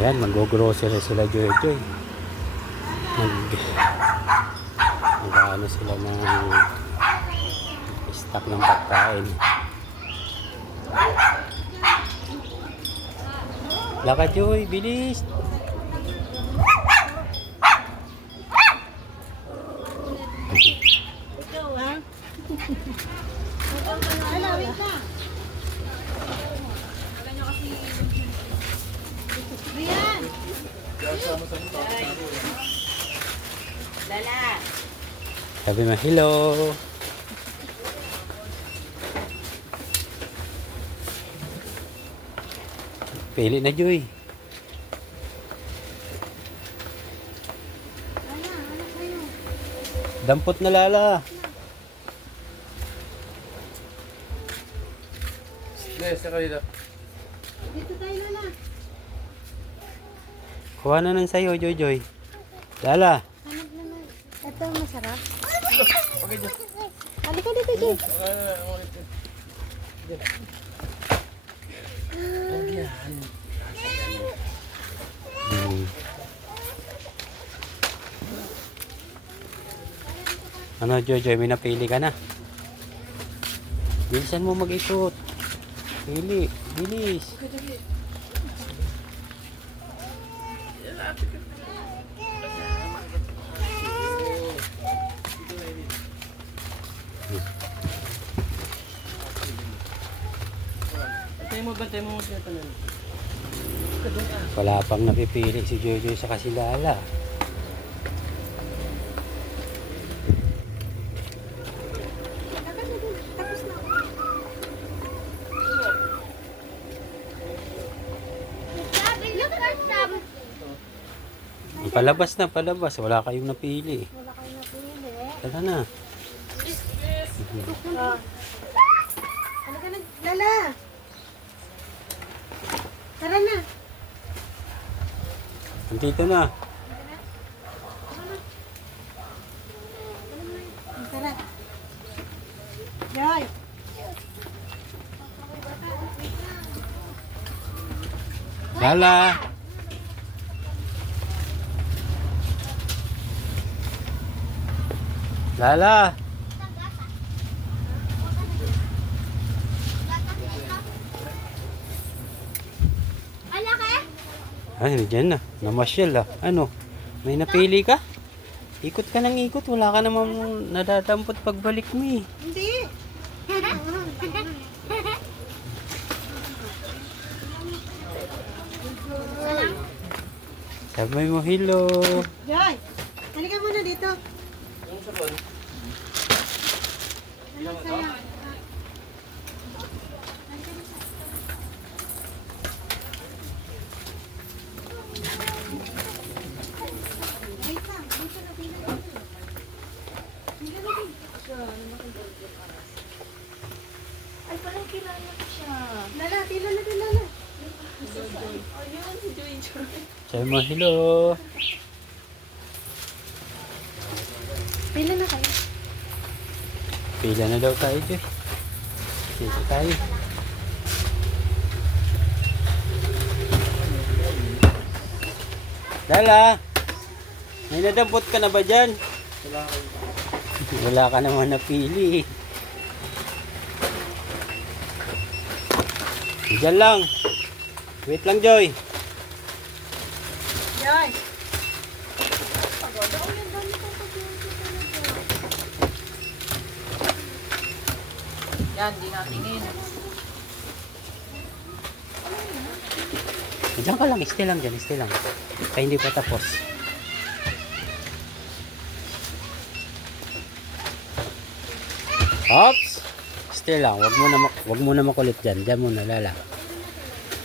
Yan, mag-grocery sila Joy Joy. Mag-ano sila ng stock ng pagkain. Lakad Joy, bilis! Ikaw ha? Ano, wait na. Rian! Lala! Sabi mo, hello! Pili na Joy. Dampot na Lala. Yes, saka dito. Dito tayo Lala. Kuha na ng sayo Joy Joy. Lala. Hanap naman. Ito masarap. Halika dito, Jay. Hmm. Ano Joy Joy, may napili ka na? Bilisan mo mag-ikot. Pili, bilis. Bantay mo siya tanan. Wala pang napipili si Joy Joy sa kasilala. Palabas na, palabas. Wala kayong napili. Wala kayo napili. Tara na. Halika na, Lala. Tara na. Andito na. Tara. Joy. Lala. Lala. Ay, dyan na. Namasyal ah. Ano? May napili ka? Ikot ka ng ikot. Wala ka namang nadadampot pagbalik mo eh. Hindi. Sabay mo, hello. Joy. Halika muna dito. Ano sa'yo? Wait lang. Dito na pila. Pila na din. Ay, parang kilala ko siya. Lala, pila na din, Lala. Ayun, si Joy Joy. Sabay mo, hello. Pila na kayo. Pila na daw tayo, Joy. Dito tayo. Lala. May nadampot ka na ba dyan? Wala ka naman napili. Diyan lang. Wait lang, Joy. Joy. Yan, di natingin. Diyan ka lang. Stay lang dyan. Stay lang. Kaya hindi pa tapos. Ops! Stay lang. Wag mo na makulit dyan. Diyan muna, Lala.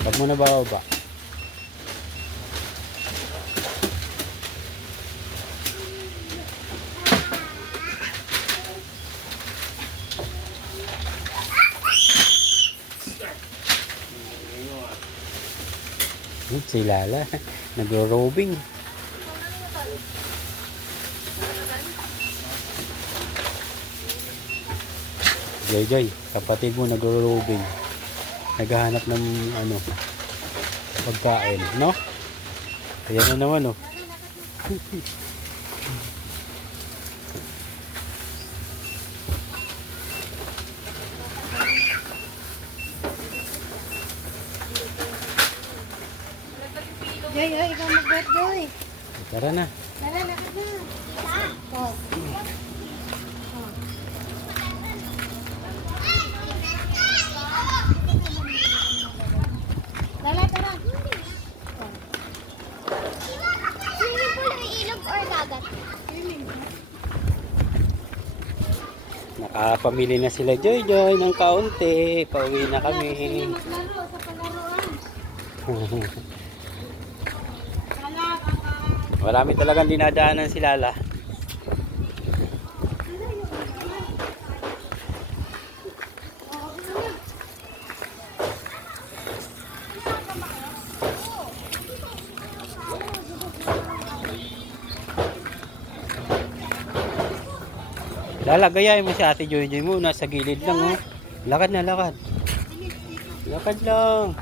Wag mo na bababa. Si Lala, nagro-robing. Joy Joy, kapatid mo nagro-robing. Naghahanap ng ano, pagkain, no? Ayan na naman oh. Joy, oh, ikaw mag-bet, Joy. Tara na. Tara, lakad na. Oh. Tara, tara. Swimming pool ng ilog or dagat? Nakapamili na sila Joy Joy ng kaunti. Pauwi na kami. Maglaro sa palaruan. Tala, kaka. Marami talagang dinadaanan si Lala. Lala, gayahin mo si Ate Joy Joy mo. Nasa gilid lang oh. Lakad na, lakad. Lakad lang.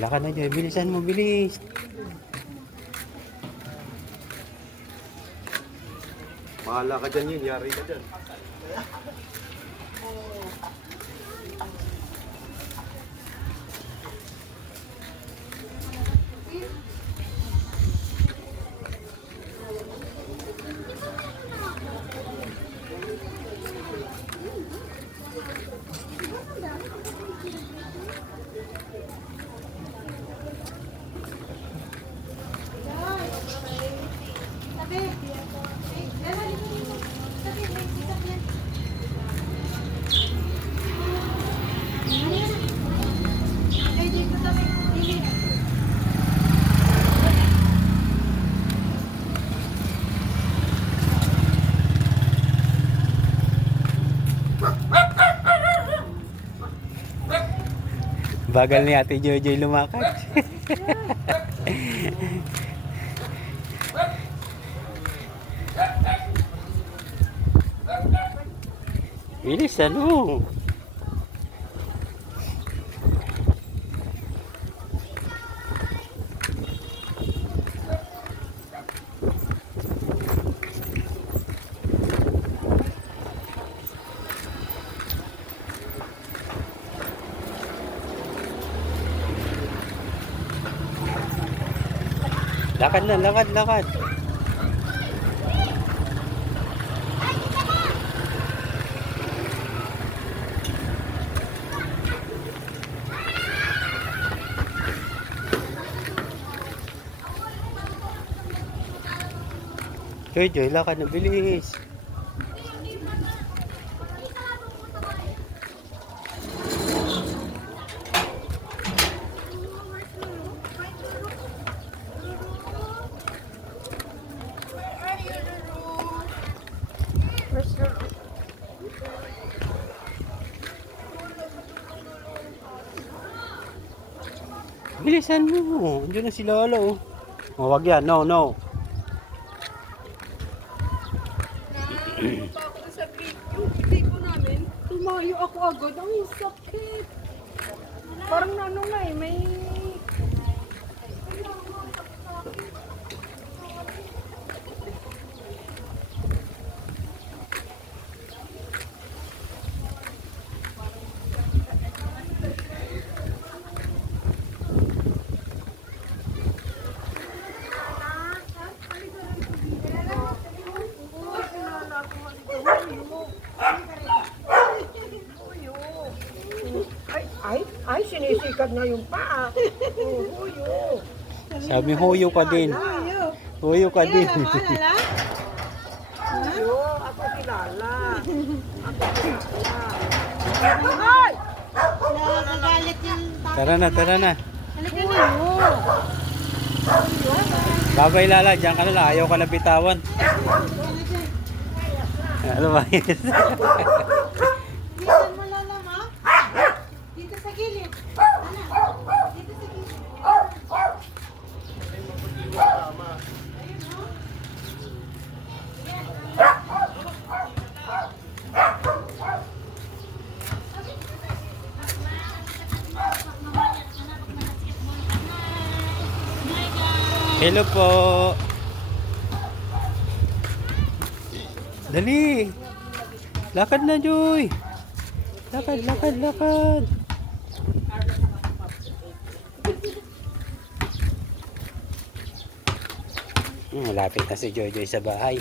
Lakad na Joy. Bilisan mo, bilis. Mahala ka dyan yun, yari ka dyan. Tabi. Lala, dito dito. Tabi, may sikap yan. Halika na. Tabi, dito, tabi. Dili. Bagal ni Ate Joy Joy lumakad. Bilis ano? Lakad na, lakad, lakad. Joy Joy, lakad na, bilis. Bilisan mo. Andiyan na si Lala oh. Oh, wag yan. No, no. Ako sa video ko namin, tumayo ako agad. Ang sakit. Parang ano nga eh, may... Ay, sinisikat na yung paa. Oh, huyo. Sabi huyo ka din. Huyo ka din. Lala? Huyo, ako si Lala. Ako si Lala. Ay! Nagagalit yung tao. Tara na, tara na. Halika na. Babay Lala, diyan ka na lang. Ayaw ka na bitawan. Ano ba? Bilisan mo, Lala, ma. Hello po. Dali. Lakad na, Joy. Lakad, lakad, lakad. Malapit na si Joy sa bahay.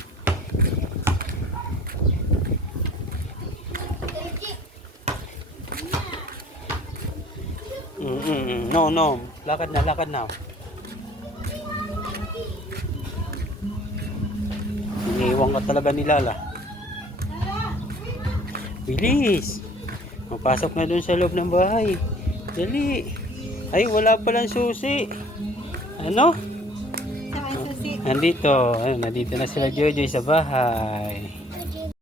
No, no. Lakad na, lakad na. Iniiwan ka talaga ni Lala. Bilis. Mapasok na dun sa loob ng bahay. Dali. Ay, wala palang susi. Ano? Saan susi? Nandito. Ayun, nandito na sila Joy sa bahay.